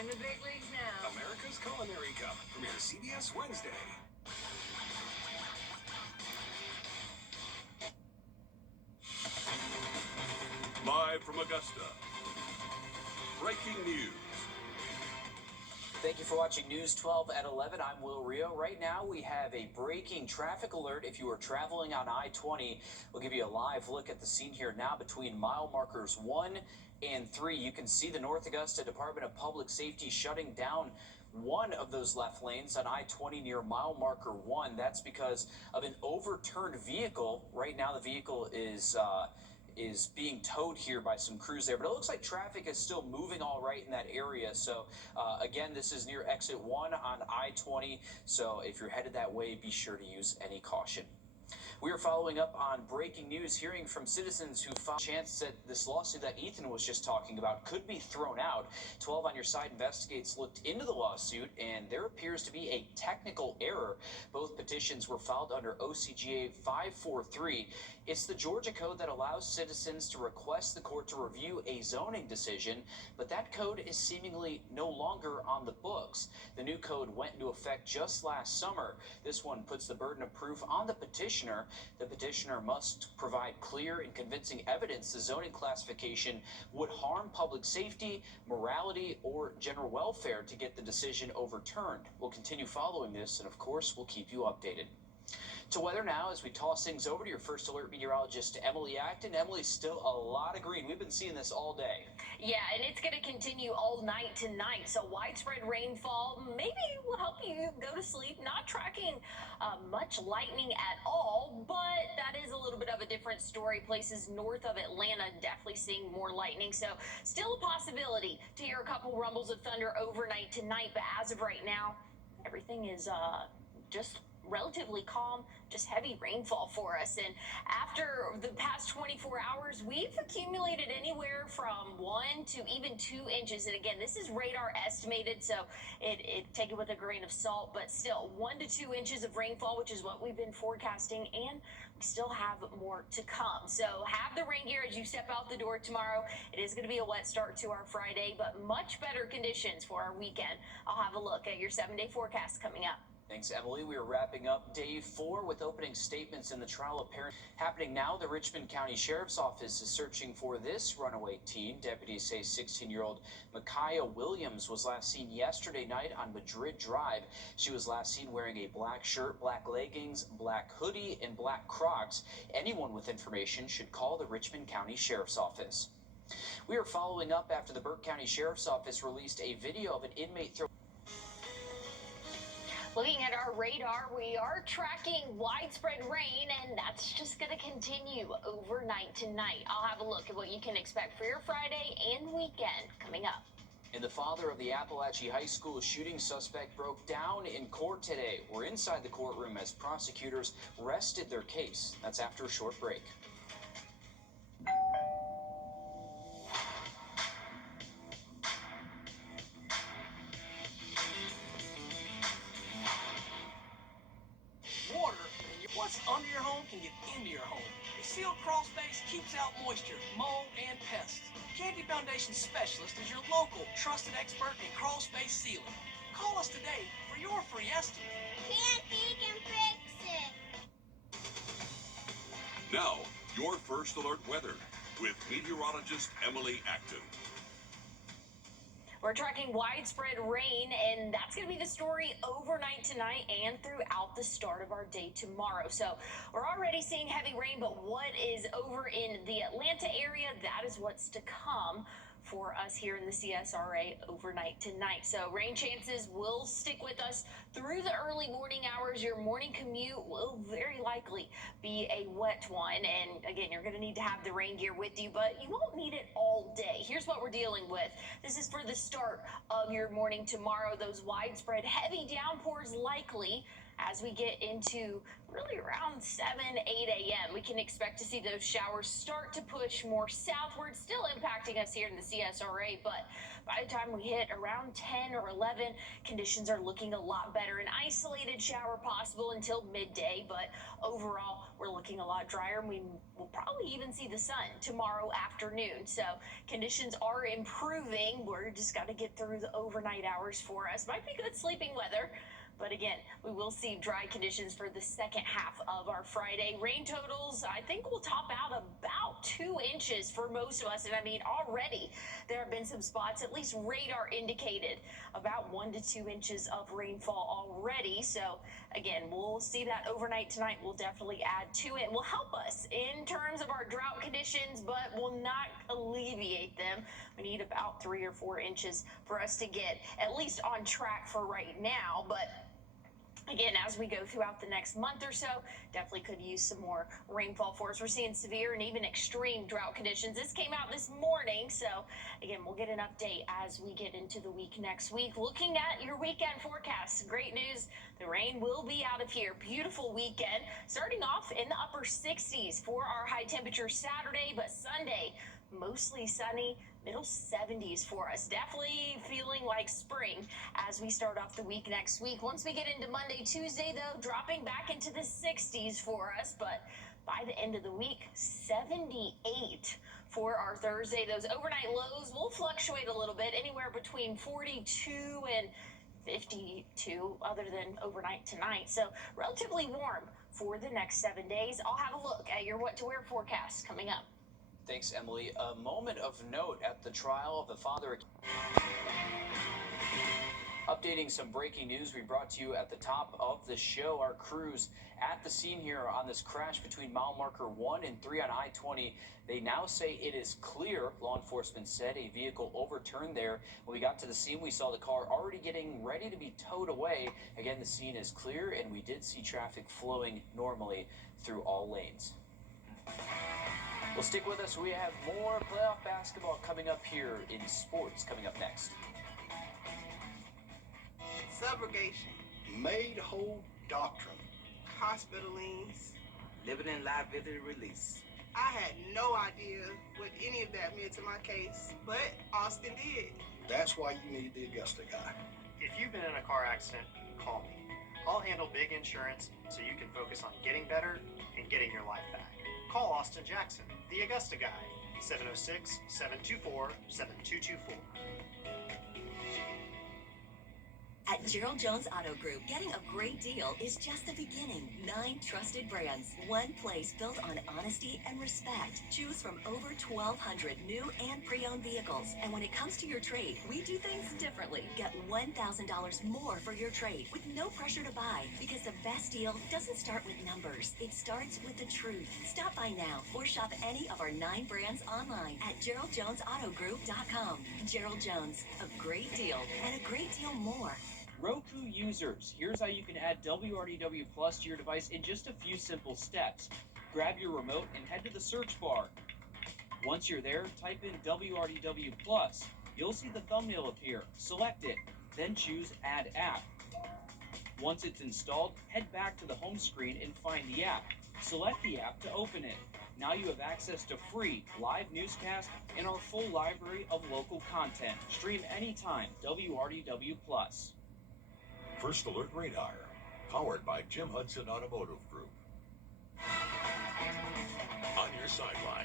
in the big leagues now. America's Culinary Cup premieres CBS Wednesday. Live from Augusta, breaking news. Thank you for watching News 12 at 11. I'm Will Rio. Right now, we have a breaking traffic alert. If you are traveling on I-20, we'll give you a live look at the scene here now between mile markers 1 and 3. You can see the North Augusta Department of Public Safety shutting down one of those left lanes on I-20 near mile marker 1. That's because of an overturned vehicle. Right now, the vehicle is being towed here by some crews there, but it looks like traffic is still moving all right in that area. So again, this is near exit 1 on I-20, so if you're headed that way, be sure to use any caution. We are following up on breaking news, hearing from citizens who found a chance that this lawsuit that Ethan was just talking about could be thrown out. 12 on Your Side investigates looked into the lawsuit, and there appears to be a technical error. Both petitions were filed under OCGA 543. It's the Georgia code that allows citizens to request the court to review a zoning decision, but that code is seemingly no longer on the books. The new code went into effect just last summer. This one puts the burden of proof on the petitioner. The petitioner must provide clear and convincing evidence the zoning classification would harm public safety, morality, or general welfare to get the decision overturned. We'll continue following this, and of course, we'll keep you updated. To weather now as we toss things over to your first alert meteorologist, Emily Acton. Emily, still a lot of green. We've been seeing this all day. Yeah, and it's going to continue all night tonight. So widespread rainfall maybe will help you go to sleep. Not tracking much lightning at all, but that is a little bit of a different story. Places north of Atlanta definitely seeing more lightning. So still a possibility to hear a couple rumbles of thunder overnight tonight. But as of right now, everything is just relatively calm, just heavy rainfall for us. And after the past 24 hours, we've accumulated anywhere from 1 to even 2 inches. And again, this is radar estimated, so take it with a grain of salt, but still 1 to 2 inches of rainfall, which is what we've been forecasting, and we still have more to come. So have the rain gear as you step out the door tomorrow. It is going to be a wet start to our Friday, but much better conditions for our weekend. I'll have a look at your 7-day forecast coming up. Thanks, Emily. We are wrapping up day 4 with opening statements in the trial of parents. Happening now, the Richmond County Sheriff's Office is searching for this runaway teen. Deputies say 16-year-old Micaiah Williams was last seen yesterday night on Madrid Drive. She was last seen wearing a black shirt, black leggings, black hoodie, and black Crocs. Anyone with information should call the Richmond County Sheriff's Office. We are following up after the Burke County Sheriff's Office released a video of an inmate throwing. Looking at our radar, we are tracking widespread rain, and that's just going to continue overnight tonight. I'll have a look at what you can expect for your Friday and weekend coming up. And the father of the Appalachia High School shooting suspect broke down in court today. We're inside the courtroom as prosecutors rested their case. That's after a short break. What's under your home can get into your home. A sealed crawl space keeps out moisture, mold, and pests. Candy Foundation Specialist is your local trusted expert in crawl space sealing. Call us today for your free estimate. Candy can fix it. Now, your first alert weather with meteorologist Emily Acton. We're tracking widespread rain, and that's going to be the story overnight tonight and throughout the start of our day tomorrow. So we're already seeing heavy rain, but what is over in the Atlanta area, that is what's to come for us here in the CSRA overnight tonight. So rain chances will stick with us through the early morning hours. Your morning commute will very likely be a wet one. And again, you're going to need to have the rain gear with you, but you won't need it all day. Here's what we're dealing with. This is for the start of your morning tomorrow. Those widespread heavy downpours likely as we get into really around 7, 8 a.m. We can expect to see those showers start to push more southward, still impacting us here in the CSRA, but by the time we hit around 10 or 11, conditions are looking a lot better. An isolated shower possible until midday, but overall, we're looking a lot drier, and we will probably even see the sun tomorrow afternoon. So conditions are improving. We're just got to get through the overnight hours for us. Might be good sleeping weather. But again, we will see dry conditions for the second half of our Friday. Rain totals, I think, will top out about 2 inches for most of us. And I mean, already there have been some spots, at least radar indicated, about 1 to 2 inches of rainfall already. So again, we'll see that overnight tonight. We'll definitely add to it. Will help us in terms of our drought conditions, but will not alleviate them. We need about 3 or 4 inches for us to get at least on track for right now. But again, as we go throughout the next month or so, definitely could use some more rainfall for us. We're seeing severe and even extreme drought conditions. This came out this morning, so again, we'll get an update as we get into the week next week. Looking at your weekend forecast, great news, the rain will be out of here. Beautiful weekend, starting off in the upper 60s for our high temperature Saturday, but Sunday, mostly sunny, middle 70s for us. Definitely feeling like spring as we start off the week next week. Once we get into Monday, Tuesday, though, dropping back into the 60s for us. But by the end of the week, 78 for our Thursday. Those overnight lows will fluctuate a little bit, anywhere between 42 and 52, other than overnight tonight. So relatively warm for the next 7 days. I'll have a look at your what to wear forecast coming up. Thanks, Emily. A moment of note at the trial of the father. Updating some breaking news we brought to you at the top of the show. Our crews at the scene here on this crash between mile marker 1 and 3 on I-20. They now say it is clear. Law enforcement said a vehicle overturned there. When we got to the scene, we saw the car already getting ready to be towed away. Again, the scene is clear, and we did see traffic flowing normally through all lanes. Well, stick with us. We have more playoff basketball coming up here in sports coming up next. Subrogation, Made whole doctrine. hospital liens. Limited liability release. I had no idea what any of that meant to my case, but Austin did. That's why you need the Augusta guy. If you've been in a car accident, call me. I'll handle big insurance so you can focus on getting better and getting your life back. Call Austin Jackson, the Augusta guy, 706-724-7224. At Gerald Jones Auto Group, getting a great deal is just the beginning. 9 trusted brands, one place built on honesty and respect. Choose from over 1,200 new and pre-owned vehicles. And when it comes to your trade, we do things differently. Get $1,000 more for your trade with no pressure to buy, because the best deal doesn't start with numbers. It starts with the truth. Stop by now or shop any of our 9 brands online at GeraldJonesAutoGroup.com. Gerald Jones, a great deal and a great deal more. Roku users, here's how you can add WRDW Plus to your device in just a few simple steps. Grab your remote and head to the search bar. Once you're there, type in WRDW Plus. You'll see the thumbnail appear. Select it, then choose Add App. Once it's installed, head back to the home screen and find the app. Select the app to open it. Now you have access to free live newscasts and our full library of local content. Stream anytime, WRDW Plus. First Alert Radar, powered by Jim Hudson Automotive Group. On your sideline,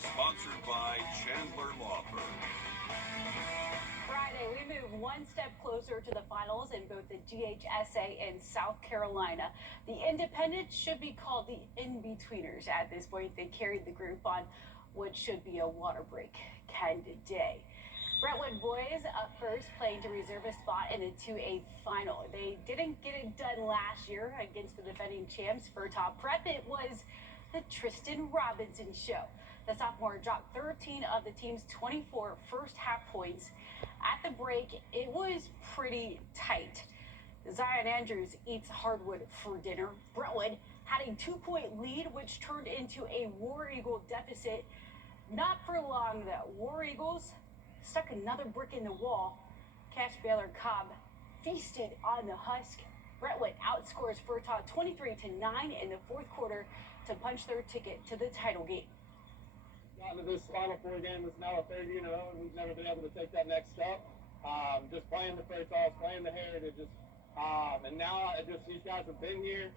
sponsored by Chandler Law Firm. Friday, we move one step closer to the finals in both the GHSA and South Carolina. The independents should be called the in-betweeners. At this point, they carried the group on what should be a water break kind of day. Brentwood boys up first, playing to reserve a spot in a 2A final. They didn't get it done last year against the defending champs for top prep. It was the Tristan Robinson show. The sophomore dropped 13 of the team's 24 first half points. At the break, it was pretty tight. Zion Andrews eats hardwood for dinner. Brentwood had a 2-point lead, which turned into a War Eagle deficit. Not for long, though. War Eagles stuck another brick in the wall. Cash Baylor Cobb feasted on the Husk. Brentwood outscores Furtaw 23-9 in the fourth quarter to punch their ticket to the title game. Gotten to this Final Four game is now a third year in a row, and we've never been able to take that next step. Just playing the Furtaws, playing the Heritage, and now these guys have been here.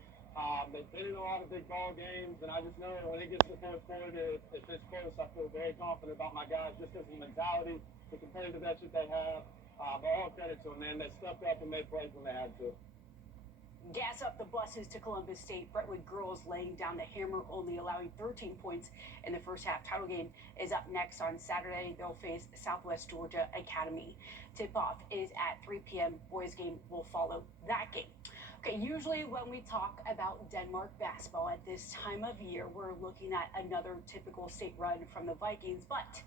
They've been in a lot of big ball games, and I just know when it gets to the fourth quarter, if it's close, I feel very confident about my guys just because of the mentality, the competitive edge that they have. But all credit to them, man. They stepped up and made plays when they had to. Gas up the buses to Columbus State. Brentwood girls laying down the hammer, only allowing 13 points in the first half. Title game is up next on Saturday. They'll face Southwest Georgia Academy. Tip-off is at 3 p.m. Boys game will follow that game. Okay, usually when we talk about Denmark basketball at this time of year, we're looking at another typical state run from the Vikings, but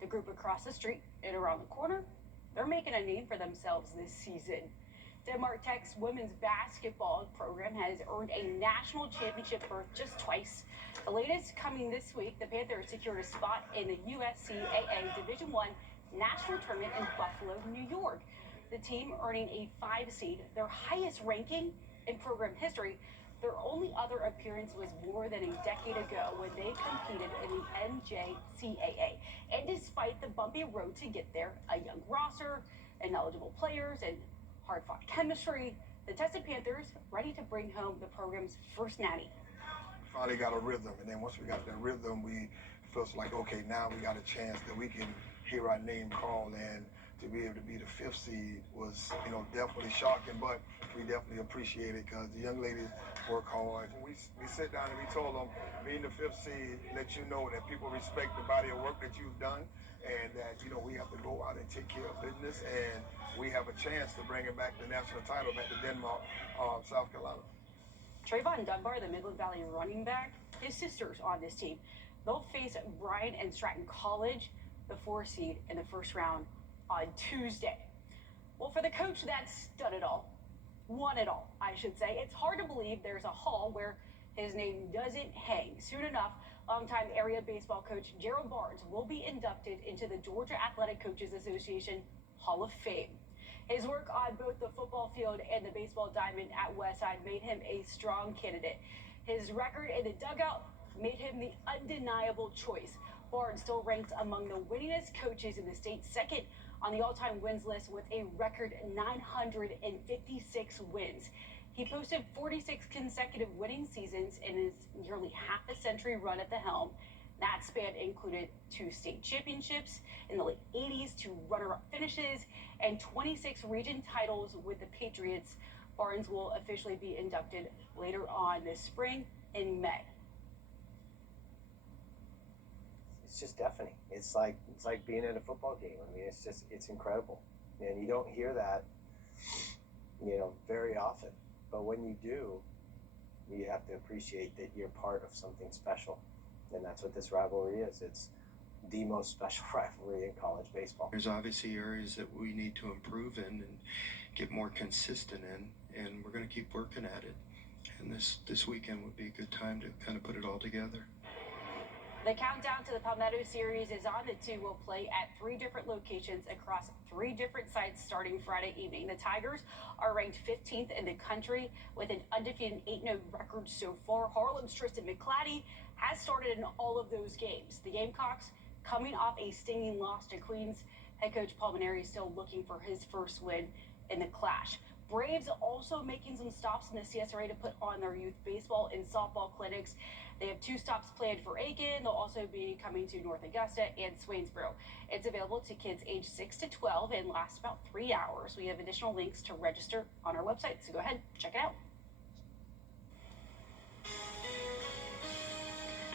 the group across the street and around the corner, they're making a name for themselves this season. Denmark Tech's women's basketball program has earned a national championship berth just twice. The latest coming this week, the Panthers secured a spot in the USCAA Division I National Tournament in Buffalo, New York. The team earning a 5 seed, their highest ranking in program history. Their only other appearance was more than a decade ago when they competed in the NJCAA. And despite the bumpy road to get there, a young roster, ineligible players, and hard-fought chemistry, the tested Panthers ready to bring home the program's first natty. Finally got a rhythm, and then once we got that rhythm, we felt like, okay, now we got a chance that we can hear our name called, and to be able to be the 5th seed was, definitely shocking, but we definitely appreciate it because the young ladies work hard. We sit down and we told them, being the 5th seed, let you know that people respect the body of work that you've done, and that, we have to go out and take care of business, and we have a chance to bring it back the national title back to Denmark, South Carolina. Trayvon Dunbar, the Midland Valley running back, his sister's on this team. They'll face Bryan and Stratton College, the 4 seed in the first round on Tuesday. Well, for the coach that's done it all, won it all, I should say, it's hard to believe there's a hall where his name doesn't hang. Soon enough, longtime area baseball coach Gerald Barnes will be inducted into the Georgia Athletic Coaches Association Hall of Fame. His work on both the football field and the baseball diamond at Westside made him a strong candidate. His record in the dugout made him the undeniable choice. Barnes still ranks among the winningest coaches in the state, second on the all-time wins list with a record 956 wins. He posted 46 consecutive winning seasons in his nearly half-a-century run at the helm. That span included 2 state championships in the late 80s, 2 runner-up finishes, and 26 region titles with the Patriots. Barnes will officially be inducted later on this spring in May. It's just deafening. It's like being in a football game. I mean, it's incredible, and you don't hear that, very often. But when you do, you have to appreciate that you're part of something special, and that's what this rivalry is. It's the most special rivalry in college baseball. There's obviously areas that we need to improve in and get more consistent in, and we're going to keep working at it. And this weekend would be a good time to kind of put it all together. The countdown to the Palmetto Series is on. The two will play at 3 different locations across 3 different sites starting Friday evening. The Tigers are ranked 15th in the country with an undefeated 8-0 record so far. Harlem's Tristan McClatty has started in all of those games. The Gamecocks coming off a stinging loss to Queens. Head coach Paul Maneri is still looking for his first win in the clash. Braves also making some stops in the CSRA to put on their youth baseball and softball clinics. They have 2 stops planned for Aiken. They'll also be coming to North Augusta and Swainsboro. It's available to kids age 6 to 12 and lasts about 3 hours. We have additional links to register on our website, so go ahead, check it out.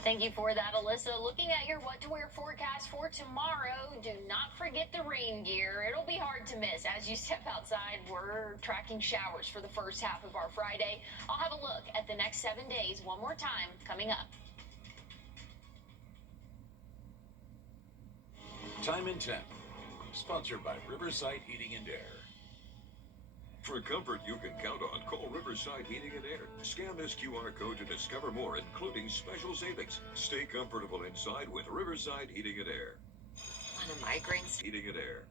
Thank you for that, Alyssa. Looking at your what to wear forecast for tomorrow, do not forget the rain gear. It'll be hard to miss as you step outside. We're tracking showers for the first half of our Friday. I'll have a look at the next 7 days one more time coming up. Time and Temp, sponsored by Riverside Heating and Air. For comfort you can count on, call Riverside Heating and Air. Scan this QR code to discover more, including special savings. Stay comfortable inside with Riverside Heating and Air. Want a migraine? Heating and Air.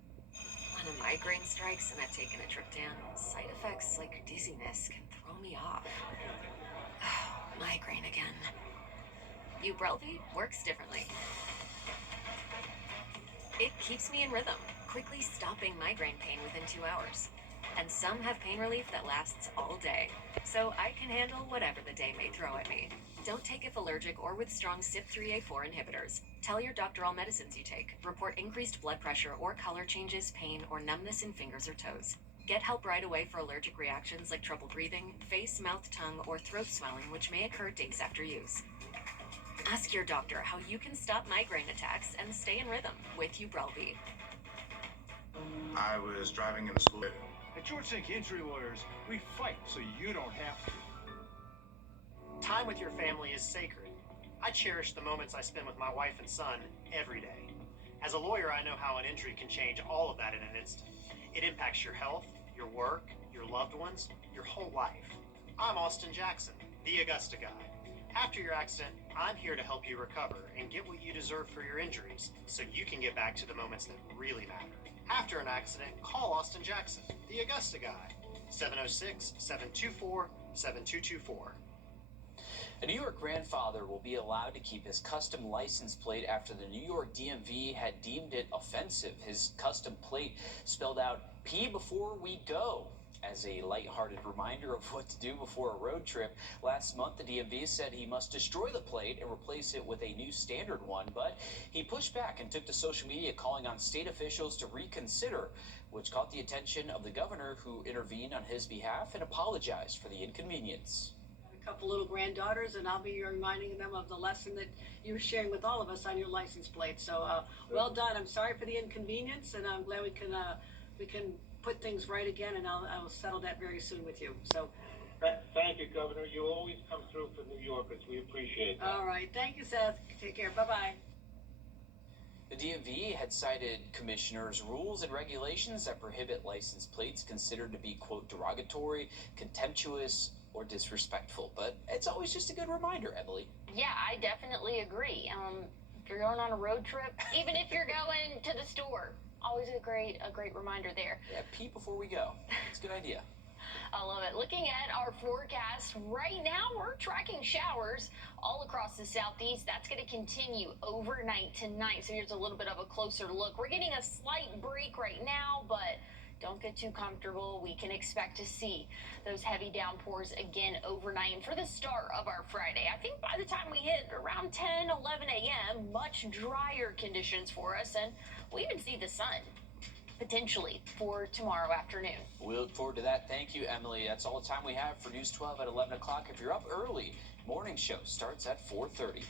Want a migraine strikes and I've taken a triptan, side effects like dizziness can throw me off. Migraine again. Wrdw works differently. It keeps me in rhythm, quickly stopping migraine pain within 2 hours. And some have pain relief that lasts all day, so I can handle whatever the day may throw at me. Don't take if allergic or with strong CYP3A4 inhibitors. Tell your doctor all medicines you take. Report increased blood pressure or color changes, pain, or numbness in fingers or toes. Get help right away for allergic reactions like trouble breathing, face, mouth, tongue, or throat swelling, which may occur days after use. Ask your doctor how you can stop migraine attacks and stay in rhythm with Wrdw. I was driving in the school. At George Sink Injury Lawyers, we fight so you don't have to. Time with your family is sacred. I cherish the moments I spend with my wife and son every day. As a lawyer, I know how an injury can change all of that in an instant. It impacts your health, your work, your loved ones, your whole life. I'm Austin Jackson, the Augusta guy. After your accident, I'm here to help you recover and get what you deserve for your injuries so you can get back to the moments that really matter. After an accident, call Austin Jackson, the Augusta guy, 706-724-7224. A New York grandfather will be allowed to keep his custom license plate after the New York DMV had deemed it offensive. His custom plate spelled out "P before we go" as a lighthearted reminder of what to do before a road trip. Last month, the DMV said he must destroy the plate and replace it with a new standard one, but he pushed back and took to social media calling on state officials to reconsider, which caught the attention of the governor, who intervened on his behalf and apologized for the inconvenience. A couple little granddaughters, and I'll be reminding them of the lesson that you were sharing with all of us on your license plate. So well done. I'm sorry for the inconvenience, and I'm glad we can put things right again, and I will settle that very soon with you. So Thank you, Governor. You always come through for New Yorkers. We appreciate that. all right, thank you, Seth. Take care. Bye-bye. The DMV had cited commissioners' rules and regulations that prohibit license plates considered to be, quote, derogatory, contemptuous, or disrespectful. But it's always just a good reminder, Emily. Yeah, I definitely agree. If you're going on a road trip, even if you're going to the store, always a great reminder there. Yeah, pee before we go. It's a good idea. I love it. Looking at our forecast right now, we're tracking showers all across the southeast. That's going to continue overnight tonight. So here's a little bit of a closer look. We're getting a slight break right now, but don't get too comfortable. We can expect to see those heavy downpours again overnight. And for the start of our Friday, I think by the time we hit around 10, 11 a.m., much drier conditions for us. And we even see the sun potentially for tomorrow afternoon. We look forward to that. Thank you, Emily. That's all the time we have for News 12 at 11 o'clock. If you're up early, morning show starts at 4:30.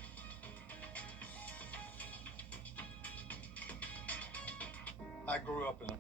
I grew up in a